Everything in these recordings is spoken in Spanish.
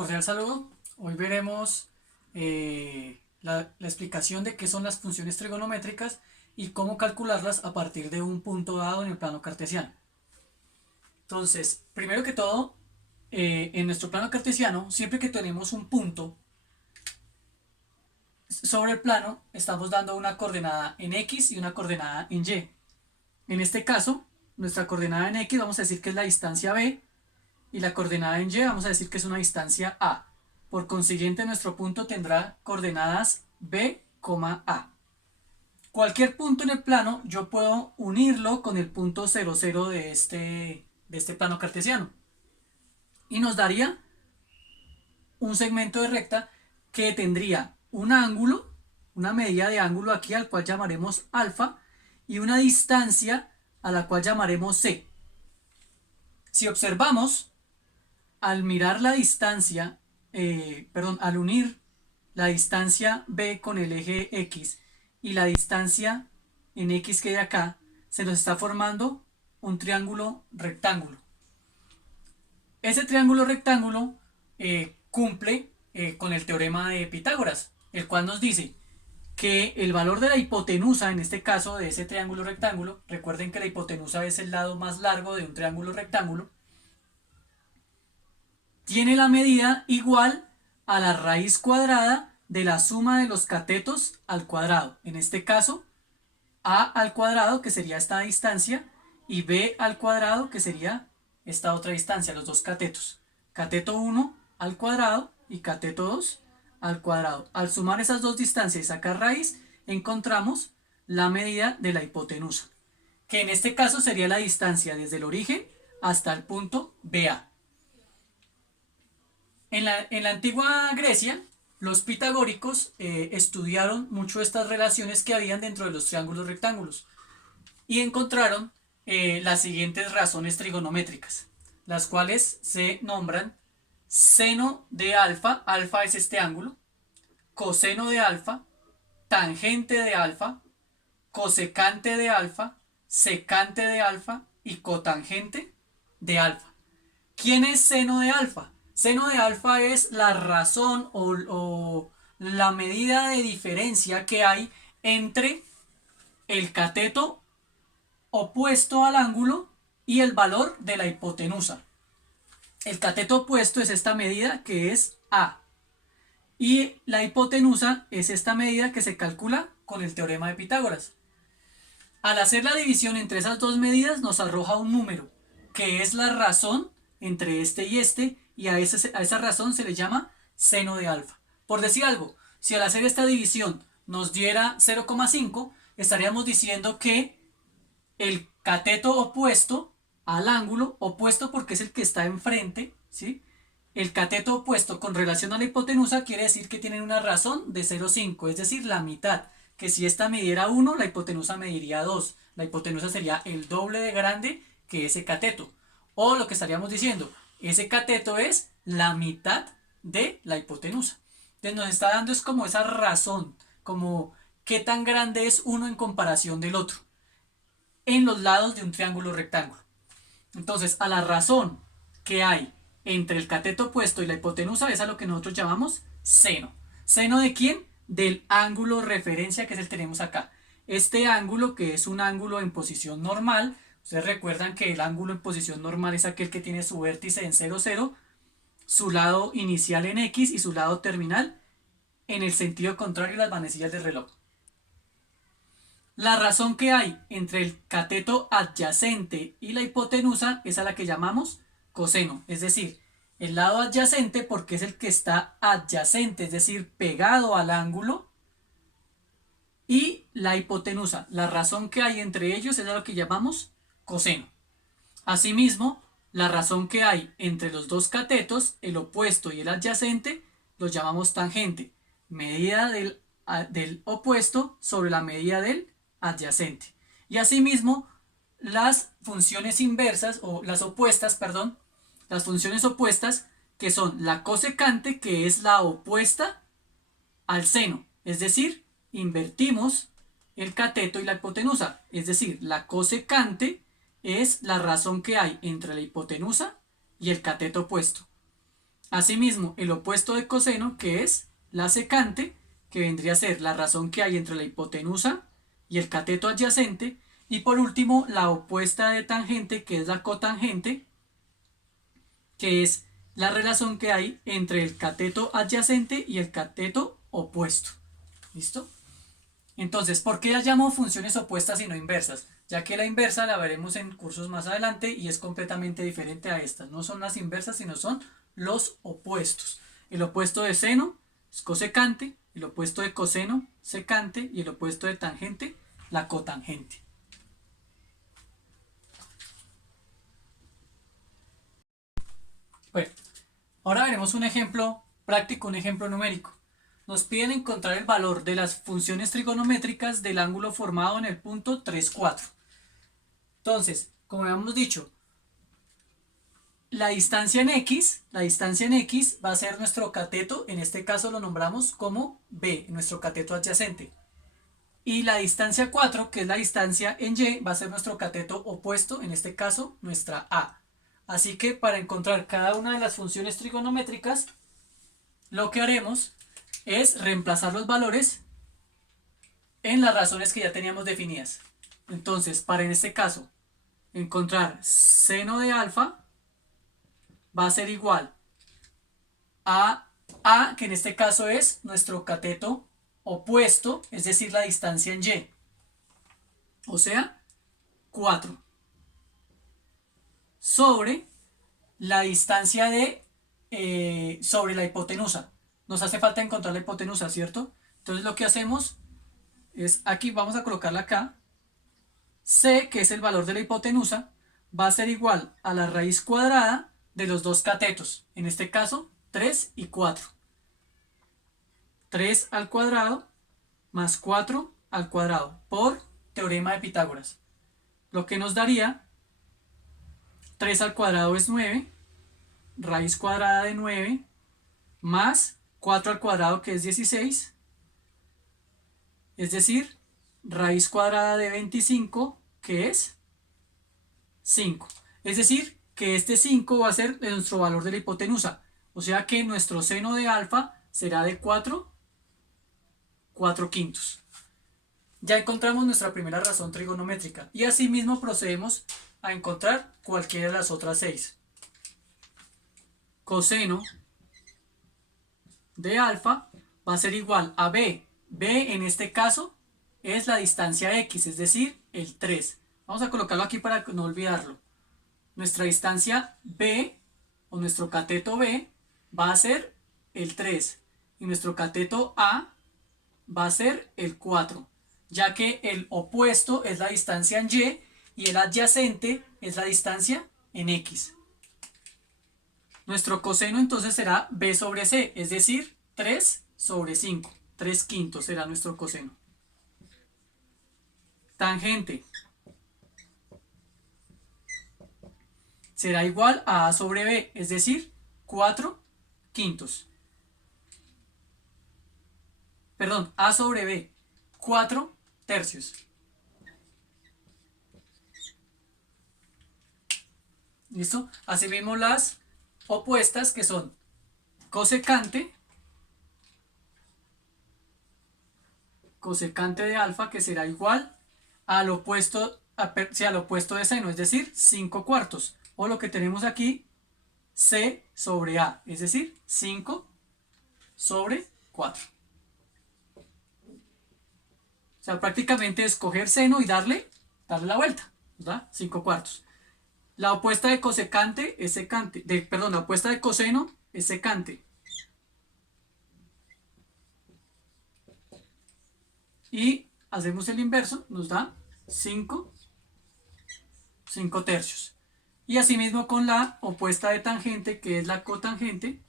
Cordial saludo. Hoy veremos la explicación de qué son las funciones trigonométricas y cómo calcularlas a partir de un punto dado en el plano cartesiano. Entonces, primero que todo, en nuestro plano cartesiano, siempre que tenemos un punto sobre el plano, estamos dando una coordenada en X y una coordenada en Y. En este caso, nuestra coordenada en X vamos a decir que es la distancia B y la coordenada en Y vamos a decir que es una distancia A. Por consiguiente, nuestro punto tendrá coordenadas B, A. Cualquier punto en el plano yo puedo unirlo con el punto 0,0 de este plano cartesiano. Y nos daría un segmento de recta que tendría un ángulo, una medida de ángulo aquí al cual llamaremos alfa y una distancia a la cual llamaremos C. Si observamos, al mirar la distancia, al unir la distancia B con el eje X y la distancia en X que hay acá, se nos está formando un triángulo rectángulo. Ese triángulo rectángulo cumple con el teorema de Pitágoras, el cual nos dice que el valor de la hipotenusa, en este caso de ese triángulo rectángulo, recuerden que la hipotenusa es el lado más largo de un triángulo rectángulo, tiene la medida igual a la raíz cuadrada de la suma de los catetos al cuadrado. En este caso, a al cuadrado, que sería esta distancia, y b al cuadrado, que sería esta otra distancia, los dos catetos. Cateto 1 al cuadrado y cateto 2 al cuadrado. Al sumar esas dos distancias y sacar raíz, encontramos la medida de la hipotenusa, que en este caso sería la distancia desde el origen hasta el punto BA. En la antigua Grecia, los pitagóricos estudiaron mucho estas relaciones que habían dentro de los triángulos rectángulos y encontraron las siguientes razones trigonométricas, las cuales se nombran seno de alfa, alfa es este ángulo, coseno de alfa, tangente de alfa, cosecante de alfa, secante de alfa y cotangente de alfa. ¿Quién es seno de alfa? Seno de alfa es la razón o la medida de diferencia que hay entre el cateto opuesto al ángulo y el valor de la hipotenusa. El cateto opuesto es esta medida que es A y la hipotenusa es esta medida que se calcula con el teorema de Pitágoras. Al hacer la división entre esas dos medidas nos arroja un número que es la razón entre este y a esa razón se le llama seno de alfa. Por decir algo, si al hacer esta división nos diera 0,5, estaríamos diciendo que el cateto opuesto al ángulo, opuesto porque es el que está enfrente, ¿sí? El cateto opuesto con relación a la hipotenusa quiere decir que tienen una razón de 0,5, es decir, la mitad. Que si esta midiera 1, la hipotenusa mediría 2. La hipotenusa sería el doble de grande que ese cateto. O lo que estaríamos diciendo, ese cateto es la mitad de la hipotenusa. Entonces nos está dando es como esa razón, como qué tan grande es uno en comparación del otro, en los lados de un triángulo rectángulo. Entonces, a la razón que hay entre el cateto opuesto y la hipotenusa es a lo que nosotros llamamos seno. ¿Seno de quién? Del ángulo referencia que es el que tenemos acá. Este ángulo, que es un ángulo en posición normal, ustedes recuerdan que el ángulo en posición normal es aquel que tiene su vértice en 0, 0, su lado inicial en X y su lado terminal en el sentido contrario a las manecillas del reloj. La razón que hay entre el cateto adyacente y la hipotenusa es a la que llamamos coseno, es decir, el lado adyacente porque es el que está adyacente, es decir, pegado al ángulo, y la hipotenusa, la razón que hay entre ellos es a lo que llamamos coseno. Asimismo, la razón que hay entre los dos catetos, el opuesto y el adyacente, los llamamos tangente, medida del opuesto sobre la medida del adyacente. Y asimismo, las funciones inversas o las opuestas, perdón, las funciones opuestas que son la cosecante, que es la opuesta al seno, es decir, invertimos el cateto y la hipotenusa, es decir, la cosecante es la razón que hay entre la hipotenusa y el cateto opuesto. Asimismo, el opuesto de coseno, que es la secante, que vendría a ser la razón que hay entre la hipotenusa y el cateto adyacente. Y por último, la opuesta de tangente, que es la cotangente, que es la relación que hay entre el cateto adyacente y el cateto opuesto. ¿Listo? Entonces, ¿por qué las llamo funciones opuestas y no inversas? Ya que la inversa la veremos en cursos más adelante y es completamente diferente a estas. No son las inversas, sino son los opuestos. El opuesto de seno es cosecante, el opuesto de coseno, secante, y el opuesto de tangente, la cotangente. Bueno, ahora veremos un ejemplo práctico, un ejemplo numérico. Nos piden encontrar el valor de las funciones trigonométricas del ángulo formado en el punto 3, 4. Entonces, como habíamos dicho, la distancia en X va a ser nuestro cateto, en este caso lo nombramos como B, nuestro cateto adyacente. Y la distancia 4, que es la distancia en Y, va a ser nuestro cateto opuesto, en este caso nuestra A. Así que para encontrar cada una de las funciones trigonométricas, lo que haremos es reemplazar los valores en las razones que ya teníamos definidas. Entonces, para en este caso encontrar seno de alfa va a ser igual a A, que en este caso es nuestro cateto opuesto, es decir, la distancia en Y. O sea, 4. Sobre la distancia sobre la hipotenusa. Nos hace falta encontrar la hipotenusa, ¿cierto? Entonces lo que hacemos es, aquí vamos a colocarla acá. C, que es el valor de la hipotenusa, va a ser igual a la raíz cuadrada de los dos catetos. En este caso, 3 y 4. 3 al cuadrado más 4 al cuadrado por teorema de Pitágoras. Lo que nos daría 3 al cuadrado es 9, raíz cuadrada de 9 más 4 al cuadrado, que es 16, es decir, raíz cuadrada de 25, que es 5. Es decir, que este 5 va a ser nuestro valor de la hipotenusa. O sea que nuestro seno de alfa será de 4 quintos. Ya encontramos nuestra primera razón trigonométrica. Y asimismo procedemos a encontrar cualquiera de las otras 6. Coseno de alfa va a ser igual a B. B en este caso es la distancia X, es decir, el 3. Vamos a colocarlo aquí para no olvidarlo. Nuestra distancia B o nuestro cateto B va a ser el 3 y nuestro cateto A va a ser el 4, ya que el opuesto es la distancia en Y el adyacente es la distancia en X. Nuestro coseno entonces será B sobre C, es decir, 3 sobre 5. 3 quintos será nuestro coseno. Tangente será igual a A sobre B, es decir, 4 quintos. Perdón, A sobre B, 4 tercios. ¿Listo? Así vemos las opuestas, que son cosecante de alfa, que será igual al opuesto, al opuesto de seno, es decir, 5 cuartos. O lo que tenemos aquí, C sobre A, es decir, 5 sobre 4. O sea, prácticamente escoger seno y darle la vuelta, ¿verdad? 5 cuartos. La opuesta de cosecante es secante. Perdón, la opuesta de coseno es secante. Y hacemos el inverso, nos da 5 tercios. Y asimismo con la opuesta de tangente, que es la cotangente,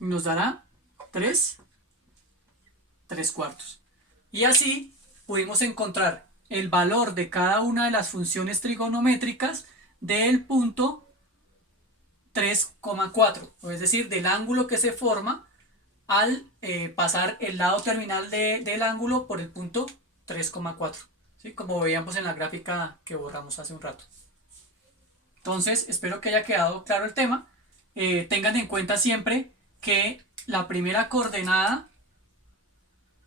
nos dará 3 cuartos. Y así pudimos encontrar el valor de cada una de las funciones trigonométricas del punto 3,4, es decir, del ángulo que se forma al pasar el lado terminal del ángulo por el punto 3,4, ¿sí? Como veíamos en la gráfica que borramos hace un rato. Entonces, espero que haya quedado claro el tema. Tengan en cuenta siempre que la primera coordenada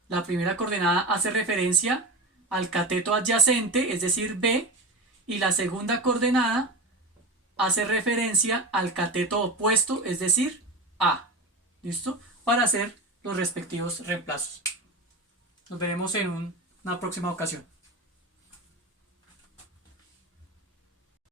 hace referencia al cateto adyacente, es decir, B, y la segunda coordenada hace referencia al cateto opuesto, es decir, A. ¿Listo? Para hacer los respectivos reemplazos. Nos veremos en una próxima ocasión.